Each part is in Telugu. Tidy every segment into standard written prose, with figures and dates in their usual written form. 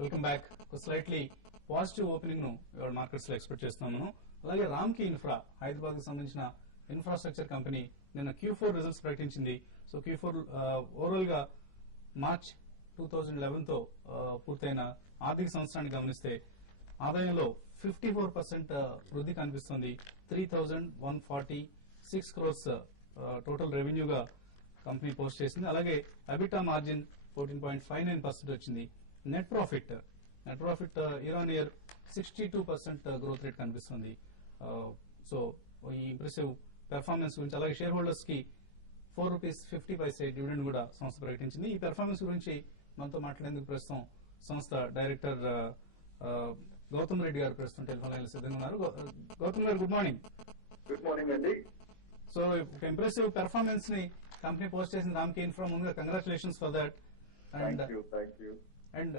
Welcome back. Slightly positive opening ను ఇవాళ మార్కెట్స్ లో ఎక్స్పెక్ట్ చేస్తున్నాము. అలాగే రామ్కీ ఇన్ఫ్రా హైదరాబాద్ కు సంబంధించిన ఇన్ఫ్రాస్ట్రక్చర్ కంపెనీ నిన్న Q4 రిజల్ట్స్ ప్రకటించింది. సో Q4 ఓవరాల్ గా మార్చ్ 2011 తో పూర్తయిన ఆర్థిక సంవత్సరాన్ని గమనిస్తే ఆదాయంలో 54% వృద్ధి కనిపిస్తుంది. 3,146 crores టోటల్ రెవెన్యూగా కంపెనీ పోస్ట్ చేసింది. అలాగే అబిటా మార్జిన్ 14.59% వచ్చింది. Net profit year on year 62% growth rate కనిపిస్తుంది. సో ఈ ఇంప్రెసివ్ పెర్ఫార్మెన్స్ గురించి అలాగే షేర్ హోల్డర్స్ కి ₹4.50 డివిడెండ్ కూడా సంస్థ ప్రకటించింది. ఈ పెర్ఫార్మెన్స్ గురించి మనతో మాట్లాడేందుకు ప్రస్తుతం సంస్థ డైరెక్టర్ గౌతమ్ రెడ్డి గారు ప్రస్తుతం టెలిఫోన్ లైన్ సిద్ధంగా ఉన్నారు. గౌతమ్ గారు గుడ్ మార్నింగ్. గుడ్ మార్నింగ్ అండి. సో ఇంప్రెసివ్ పెర్ఫార్మెన్స్ ని కంపెనీ పోస్ట్ చేసిన రామ్కీ ఇన్ఫ్రా ముందుగా కంగ్రాచులేషన్స్ ఫర్ దట్. అండ్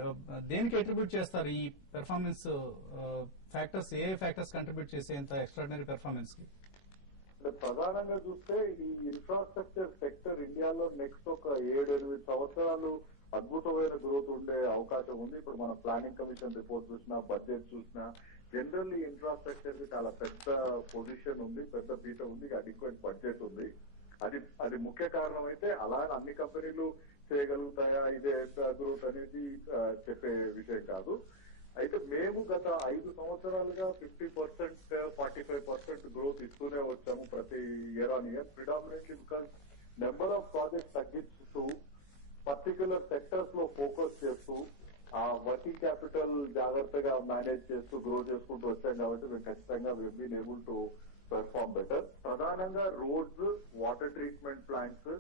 దేనికి అట్రిబ్యూట్ చేస్తారు ఈ పెర్ఫార్మెన్స్ ఫ్యాక్టర్స్? ఏ ఫ్యాక్టర్స్ కంట్రిబ్యూట్ చేసేంత ఎక్స్ట్రాడినరీ పెర్ఫార్మెన్స్ కి? ప్రధానంగా చూస్తే ఈ ఇన్ఫ్రాస్ట్రక్చర్ సెక్టర్ ఇండియాలో నెక్స్ట్ ఒక 7-8 సంవత్సరాలు అద్భుతమైన గ్రోత్ ఉండే అవకాశం ఉంది. ఇప్పుడు మన ప్లానింగ్ కమిషన్ రిపోర్ట్ చూసినా, బడ్జెట్ చూసినా జనరల్ ఈ ఇన్ఫ్రాస్ట్రక్చర్ కి చాలా పెద్ద పొజిషన్ ఉంది, పెద్ద పీట ఉంది, అడిక్వేట్ బడ్జెట్ ఉంది. అది ముఖ్య కారణం. అయితే అలా అన్ని కంపెనీలు చేయగలుగుతాయా ఇదే గ్రోత్ అనేది చెప్పే విషయం కాదు. అయితే మేము గత 5 సంవత్సరాలుగా 50%, 45% గ్రోత్ ఇస్తూనే వచ్చాము ప్రతి year on year. Predominantly because number of projects తగ్గిస్తూ పర్టికులర్ సెక్టర్స్ లో ఫోకస్ చేస్తూ ఆ వర్కింగ్ క్యాపిటల్ జాగ్రత్తగా మేనేజ్ చేస్తూ గ్రో చేసుకుంటూ వచ్చాం. కాబట్టి మేము ఖచ్చితంగా we been able to perform better. ప్రధానంగా roads, water treatment plants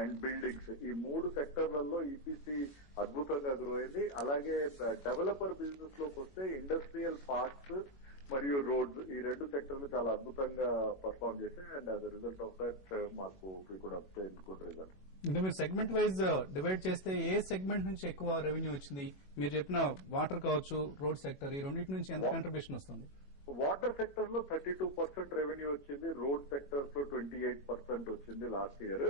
and buildings, ఈ 3 సెక్టర్లలో ఈపీసీ అద్భుతంగా గ్రో అయింది. అలాగే డెవలపర్ బిజినెస్ లోకి వస్తే ఇండస్ట్రియల్ పార్క్స్ మరియు రోడ్స్, ఈ 2 సెక్టర్లు చాలా అద్భుతంగా పర్ఫార్మ్ చేశాయి. And as result of that మాకు కూడా గుడ్ రిజల్ట్. ఇంకా మీరు సెగ్మెంట్ వైజ్ డివైడ్ చేస్తే ఏ సెగ్మెంట్ నుంచి ఎక్కువ రెవెన్యూ వచ్చింది? మీరు చెప్పిన వాటర్ కావచ్చు, రోడ్ సెక్టర్, ఈ రెండింటి నుంచి ఎంత కంట్రిబ్యూషన్ వస్తుంది? వాటర్ సెక్టర్ లో 32% రెవెన్యూ వచ్చింది. రోడ్ సెక్టర్స్ లో 28% వచ్చింది లాస్ట్ ఇయర్.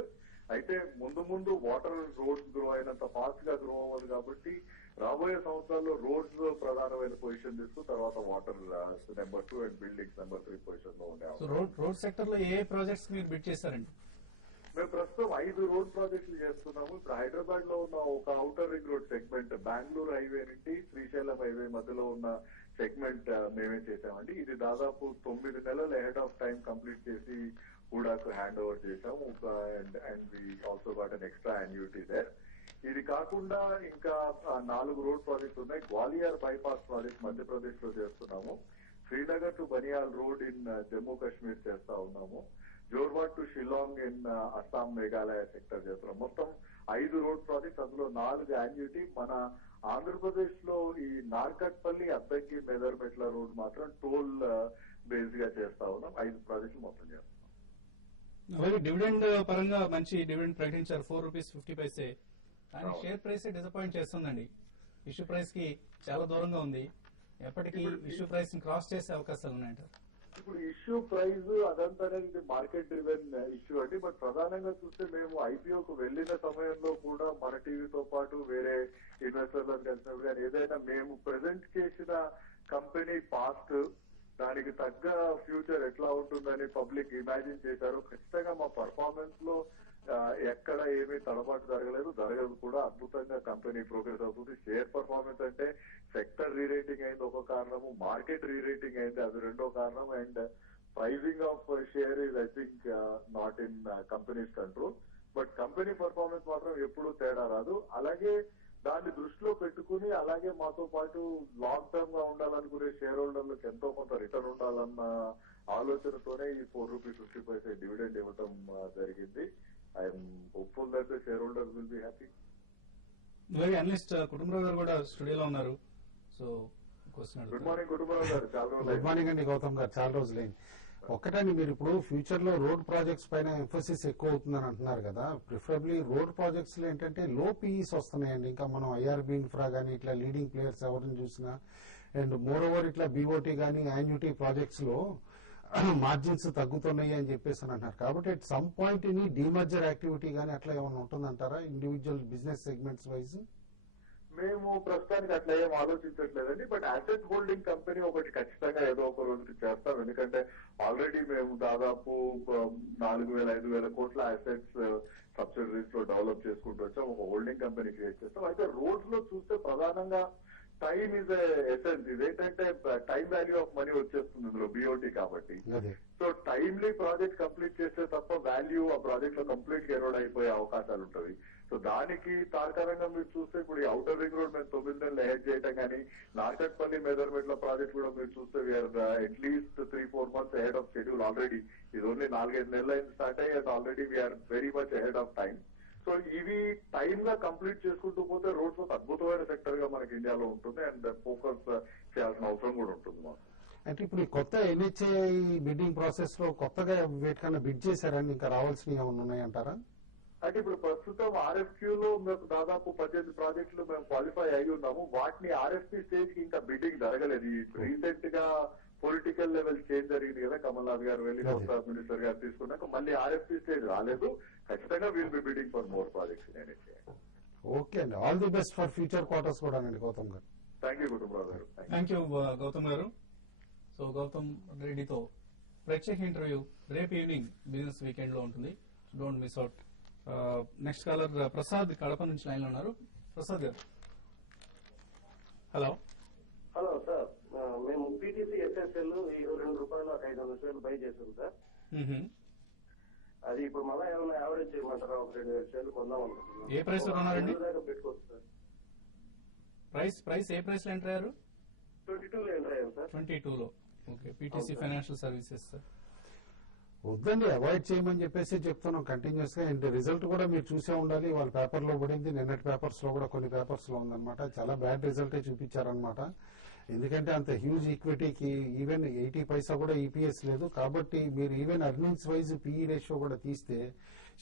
అయితే ముందు వాటర్ రోడ్స్ గ్రో అయినంత ఫాస్ట్ గా గ్రో అవ్వదు కాబట్టి రాబోయే సంవత్సరాల్లో రోడ్స్ ప్రధానమైన పొజిషన్ తీసుకు తర్వాత water number 2 and buildings number 3 position లో ఉండే. రోడ్ సెక్టర్ లో ఏ ప్రాజెక్ట్స్ మీరు బిడ్ చేశారండి? మేము ప్రస్తుతం 5 రోడ్ ప్రాజెక్టులు చేస్తున్నాము. ఇప్పుడు హైదరాబాద్ లో ఉన్న ఒక outer ring road segment, Bengaluru highway నుండి శ్రీశైలం హైవే మధ్యలో ఉన్న సెగ్మెంట్ మేమే చేశామండి. ఇది దాదాపు 9 నెలలు అహెడ్ ఆఫ్ టైం కంప్లీట్ చేసి హూడాకు హ్యాండ్ ఓవర్ చేశాము. And we also got an extra annuity there. ఇది కాకుండా ఇంకా 4 రోడ్ ప్రాజెక్ట్స్ ఉన్నాయి. గ్వాలియర్ బైపాస్ ప్రాజెక్ట్ మధ్యప్రదేశ్ లో చేస్తున్నాము. Srinagar to Banihal road in Jammu Kashmir చేస్తా ఉన్నాము. Jorhat to Shillong in Assam Meghalaya sector చేస్తున్నాం. మొత్తం 5 రోడ్ ప్రాజెక్ట్స్, అందులో 4 యాన్యుటీ. మన ఆంధ్రప్రదేశ్ లో ఈ నార్కట్పల్లి, అద్దంకి, మెదర్మెట్ల రోడ్ మాత్రం టోల్ బేస్డ్ గా చేస్తా ఉన్నాం. 5 ప్రాజెక్టులు మొత్తం చేస్తున్నాం. డివిడెండ్ పరంగా మంచి డివిడెండ్ ప్రకటించారు, ₹4.50. కానీ షేర్ ప్రైస్ డిసప్పాయింట్ చేస్తుందండి. ఇష్యూ ప్రైస్ కి చాలా దూరంగా ఉంది. ఎప్పటికీ ఇష్యూ ప్రైస్ క్రాస్ చేసే అవకాశాలు ఉన్నాయంటారు? ఇప్పుడు ఇష్యూ ప్రైస్ అదంతా ఇది మార్కెట్ డ్రివెన్ ఇష్యూ అండి. బట్ ప్రధానంగా చూస్తే మేము ఐపీఓకు వెళ్లిన సమయంలో కూడా మన టీవీతో పాటు వేరే ఇన్వెస్టర్లను కలిసినప్పుడు కానీ ఏదైనా మేము ప్రెజెంట్ చేసిన కంపెనీ పాస్ట్ దానికి తగ్గ ఫ్యూచర్ ఎట్లా ఉంటుందని పబ్లిక్ ఇమాజిన్ చేశారు. ఖచ్చితంగా మా పర్ఫార్మెన్స్ లో ఎక్కడ ఏమీ తడబాటు జరగదు కూడా. అద్భుతంగా కంపెనీ ప్రోగ్రెస్ అవుతుంది. షేర్ పర్ఫార్మెన్స్ అంటే సెక్టర్ రీరేటింగ్ అయింది ఒక కారణము, మార్కెట్ రీరేటింగ్ అయింది అది రెండో కారణం. And pricing of share is I think not in company's control. But company performance మాత్రం ఎప్పుడూ తేడా రాదు. అలాగే దాన్ని దృష్టిలో పెట్టుకుని అలాగే మాతో పాటు లాంగ్ టర్మ్ గా ఉండాలనుకునే షేర్ హోల్డర్లకు ఎంతో కొంత రిటర్న్ ఉండాలన్న ఆలోచనతోనే ఈ ₹4.50 డివిడెండ్ ఇవ్వటం జరిగింది. I'm hopeful that the share holders will be happy. Analyst Kutumbarao గారు కూడా స్టూడియోలో ఉన్నారు. సో గుడ్ మార్నింగ్ కుటుంబరావు గారు. గుడ్ మార్నింగ్ అండి గౌతమ్ గారు, చాలా రోజులైంది. ఒక్కటండి, మీరు ఇప్పుడు ఫ్యూచర్ లో రోడ్ ప్రాజెక్ట్స్ పైన ఎంఫోసిస్ ఎక్కువ అవుతుందని అంటున్నారు కదా. ప్రిఫరబ్లీ రోడ్ ప్రాజెక్ట్స్ లో ఏంటంటే లో పీఈస్ వస్తున్నాయండి. ఇంకా మనం ఐఆర్బీ ఇన్ఫ్రా గానీ ఇట్లా లీడింగ్ ప్లేయర్స్ ఎవరిని చూసినా, అండ్ మోర్ ఓవర్ ఇట్లా బీఓటీ గానీ యాన్యుటీ ప్రాజెక్ట్స్ లో మార్జిన్స్ తగ్గుతున్నాయి అని చెప్పేసి అంటున్నారు. కాబట్టి at some point in demerger activity గానీ అట్లా ఏమైనా ఉంటుందంటారా ఇండివిజువల్ బిజినెస్ సెగ్మెంట్స్ వైజ్? మేము ప్రస్తుతానికి అట్లా ఏం ఆలోచించట్లేదండి. బట్ అసెట్ హోల్డింగ్ కంపెనీ ఒకటి ఖచ్చితంగా ఏదో ఒక రోజుకి చేస్తాం. ఎందుకంటే ఆల్రెడీ మేము దాదాపు 4,000-5,000 కోట్ల అసెట్స్ సబ్సిడరీస్ లో డెవలప్ చేసుకుంటూ వచ్చాం. ఒక హోల్డింగ్ కంపెనీ క్రియేట్ చేస్తాం. అయితే రోడ్స్ లో చూస్తే ప్రధానంగా టైమ్ ఇస్ ఎసెన్స్. ఇదేంటంటే టైం వాల్యూ ఆఫ్ మనీ వచ్చేస్తుంది ఇందులో బిఓటి కాబట్టి. సో టైమ్లీ ప్రాజెక్ట్ కంప్లీట్ చేస్తే తప్ప వాల్యూ ఆ ప్రాజెక్ట్ లో కంప్లీట్ గా ఎరోడ్ అయిపోయే అవకాశాలు ఉంటాయి. సో దానికి తార్కాణంగా మీరు చూస్తే ఇప్పుడు ఈ అవుటర్ రింగ్ రోడ్ మేము 9 నెలలు హెడ్ చేయడం కానీ, నార్కట్పల్లి మెజర్మెంట్ల ప్రాజెక్ట్ కూడా మీరు చూస్తే we are at least 3-4 months ahead of schedule already. ఇది ఓన్లీ 4-5 నెలలు అయింది స్టార్ట్ అయ్యి, already we are very much ahead of time. So ఇవి టైమ్ గా కంప్లీట్ చేసుకుంటూ పోతే రోడ్స్ ఒక అద్భుతమైన సెక్టర్ గా మనకి ఇండియాలో ఉంటుంది. అండ్ ఫోకస్ చేయాల్సిన అవసరం కూడా ఉంటుంది మాకు. అంటే ఇప్పుడు ఈ కొత్త ఎన్హెచ్ఏ బిడ్డింగ్ ప్రాసెస్ లో కొత్తగా వేటికన్నా బిడ్ చేశారని ఇంకా రావాల్సినవి ఏమైనా ఉన్నాయంటారా? అంటే ఇప్పుడు ప్రస్తుతం ఆర్ఎఫ్క్యూ లో మేము దాదాపు 18 ప్రాజెక్టులు మేము క్వాలిఫై అయి ఉన్నాము. వాటిని ఆర్ఎఫ్పీ స్టేజ్ కి ఇంకా బిడ్డింగ్ జరగలేదు. రీసెంట్ గా పొలిటికల్ లెవెల్ చేంజ్ జరిగింది కదా, కమల్నాథ్ గారు వెళ్ళి కొత్త మినిస్టర్ గారు తీసుకున్నాక మళ్ళీ ఆర్ఎఫ్పీ స్టేజ్ రాలేదు. ఖచ్చితంగా will be bidding for more projects. Okay అండి, all the best for future quarters కూడా అండి గౌతమ్ గారు. థ్యాంక్ యూ కుటుంబరావు గారు. థ్యాంక్ యూ గౌతమ్ గారు. సో గౌతమ్ రెడ్డితో ప్రత్యేక ఇంటర్వ్యూ రేపు ఈవినింగ్ బిజినెస్ వీకెండ్ లో ఉంటుంది. Don't miss out. Next caller Prasad Kadapa నుంచి లైన్ లో ఉన్నారు. Prasad garu, hello. Hello sir, మేము పీటీసీ ఎస్ఎస్ఎల్ ₹22 500 షేర్లు బై చేసాం సార్. అది ఇప్పుడు మళ్ళీ ఏమైనా యావరేజ్ చేయమంటారా? ఒక 2,000 షేర్లు కొందాం అనుకుంటున్నాం. ఏ ప్రైస్ లో కొన్నారండి? పెట్టుకోవచ్చు సార్. ప్రైస్ ఏ ప్రైస్ లో ఎంటర్ అయ్యారు? 22 లో ఎంటర్ అయ్యాం సార్. 22 లో. Okay, PTC financial services sir. వద్దండి, అవాయిడ్ చేయమని చెప్పేసి చెప్తున్నాం కంటిన్యూస్ గా. అండ్ రిజల్ట్ కూడా మీరు చూసే ఉండాలి. వాళ్ళ పేపర్ లో పడింది, నిన్నటి పేపర్స్ లో కూడా కొన్ని పేపర్స్ లో ఉందన్నమాట. చాలా బ్యాడ్ రిజల్టే చూపించారనమాట. ఎందుకంటే అంత హ్యూజ్ ఈక్విటీకి ఈవెన్ 80 పైసా కూడా ఈపీఎస్ లేదు. కాబట్టి మీరు even earnings wise PE ratio కూడా తీస్తే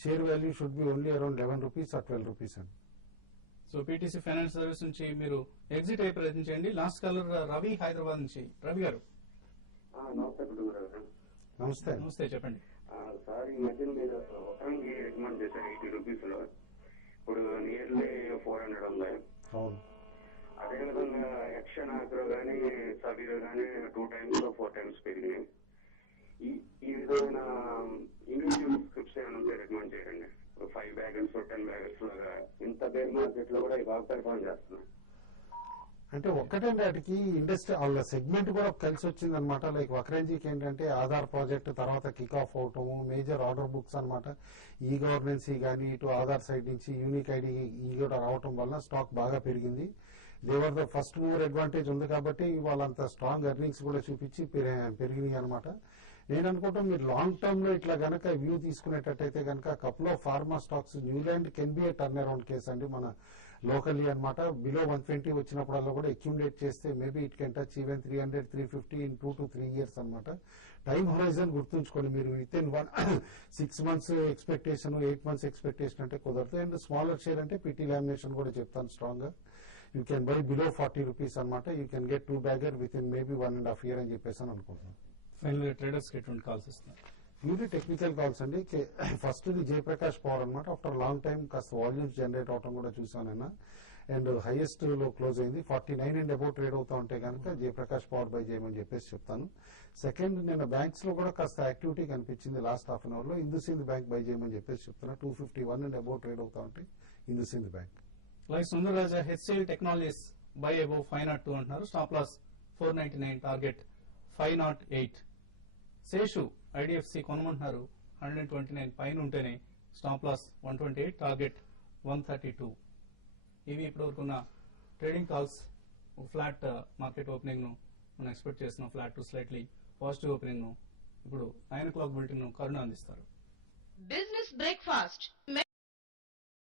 share value should be only around ₹11 or ₹12 అండి. సో పీటీసీ ఫైనాన్స్ సర్వీస్ నుంచి మీరు ఎగ్జిట్ అయ్యే ప్రయత్నం చేయండి. లాస్ట్ కాలర్ రవి హైదరాబాద్ నుంచి. రవి గారు, నమస్తే కుటుంబరావు గారు. నమస్తే. నమస్తే, చెప్పండి. సార్, ఈ మధ్య మీరు ఒకరికి రికమెండ్ చేశారు ₹80 లో. ఇప్పుడు నియర్లీ 400 ఉంది. అవును. అదేవిధంగా యక్షణ అగ్రో కానీ సబీరో కానీ 2 times 4 times పెరిగినాయి. ఈ విధమైన ఇండివిజువల్ స్క్రిప్ట్స్ ఏమైనా ఉంటే రికమెండ్ చేయండి. 5 బ్యాగర్స్ 10 బ్యాగర్స్ లాగా ఇంత బేర్ మార్కెట్ లో కూడా బాగా పెర్ఫార్మ్ చేస్తున్నాయి. అంటే ఒక్కటండి, వాటికి ఇండస్ట్రీ వాళ్ళ సెగ్మెంట్ కూడా కలిసి వచ్చింది అనమాట. లైక్ వక్రేంజీకి ఏంటంటే ఆధార్ ప్రాజెక్ట్ తర్వాత కిక్ ఆఫ్ అవటము, మేజర్ ఆర్డర్ బుక్స్ అనమాట. ఈ గవర్నెన్సీ కానీ ఇటు ఆధార్ సైడ్ నుంచి యూనిక్ ఐడి ఈ కూడా రావటం వల్ల స్టాక్ బాగా పెరిగింది. They are the first mover advantage ఉంది కాబట్టి వాళ్ళంత స్ట్రాంగ్ ఎర్నింగ్స్ కూడా చూపించి పెరిగినాయి అనమాట. నేను అనుకుంటాం మీరు లాంగ్ టర్మ్ లో ఇట్లా గనక వ్యూ తీసుకునేటట్టయితే గనక couple of pharma stocks, Newland can be A turn around case అండి మన లోకల్లీ అనమాట. బిలో 120 వచ్చినప్పుడల్లా కూడా అక్యుములేట్ చేస్తే maybe it can touch even 300-350 in 2 to 3 years అనమాట. టైం హొరైజన్ గుర్తుంచుకోండి మీరు. With in 6 months expectation, 8 months expectation అంటే కుదరదు. అండ్ స్మాలర్ షేర్ అంటే పిటి లామినేషన్ కూడా చెప్తాను స్ట్రాంగ్ గా. యూ కెన్ బై బిలో ₹40 అనమాట. You can get 2 bagger with in maybe 1.5 year అని చెప్పేసి అనుకుంటున్నాను. ఫైనల్ ట్రేడర్స్ కి ఎటువంటి కాల్స్ ఇస్తున్నారు? ప్యూర్లీ టెక్నికల్ కాల్స్ అండి. ఫస్ట్ ఇది జయప్రకాష్ పవర్ అనమాట. ఆఫ్టర్ లాంగ్ టైం కాస్త వాల్యూమ్స్ జనరేట్ అవడం కూడా చూసానైనా. అండ్ హైయెస్ట్ లో క్లోజ్ అయింది 49 and above ట్రేడ్ అవుతా ఉంటే కనుక జయప్రకాష్ పవర్ బై చేయమని చెప్పేసి చెప్తాను. సెకండ్, నేను బ్యాంక్స్ లో కూడా కాస్త యాక్టివిటీ కనిపించింది లాస్ట్ హాఫ్ అన్ అవర్ లో. ఇందుసింద్ బ్యాంక్ బై చేయమని చెప్పేసి చెప్తున్నా. 251 and above ట్రేడ్ అవుతా ఉంటే IndusInd bank. Like Sundararaja HCL technologies by above 502 అంటున్నారు. Stop loss 499, target 508. Seshu IDFC కొనమంటున్నారు 129 పైన ఉంటేనే స్టాప్ లాస్ 128, టార్గెట్ 132. ఇవి ఇప్పటివరకున్న trading calls. Flat market opening ను మనం ఎక్స్పెక్ట్ చేస్తున్నాం. Flat to slightly positive opening ను ఇప్పుడు 9 o'clock బులెటిన్ ను కరుణ అందిస్తారు. Business breakfast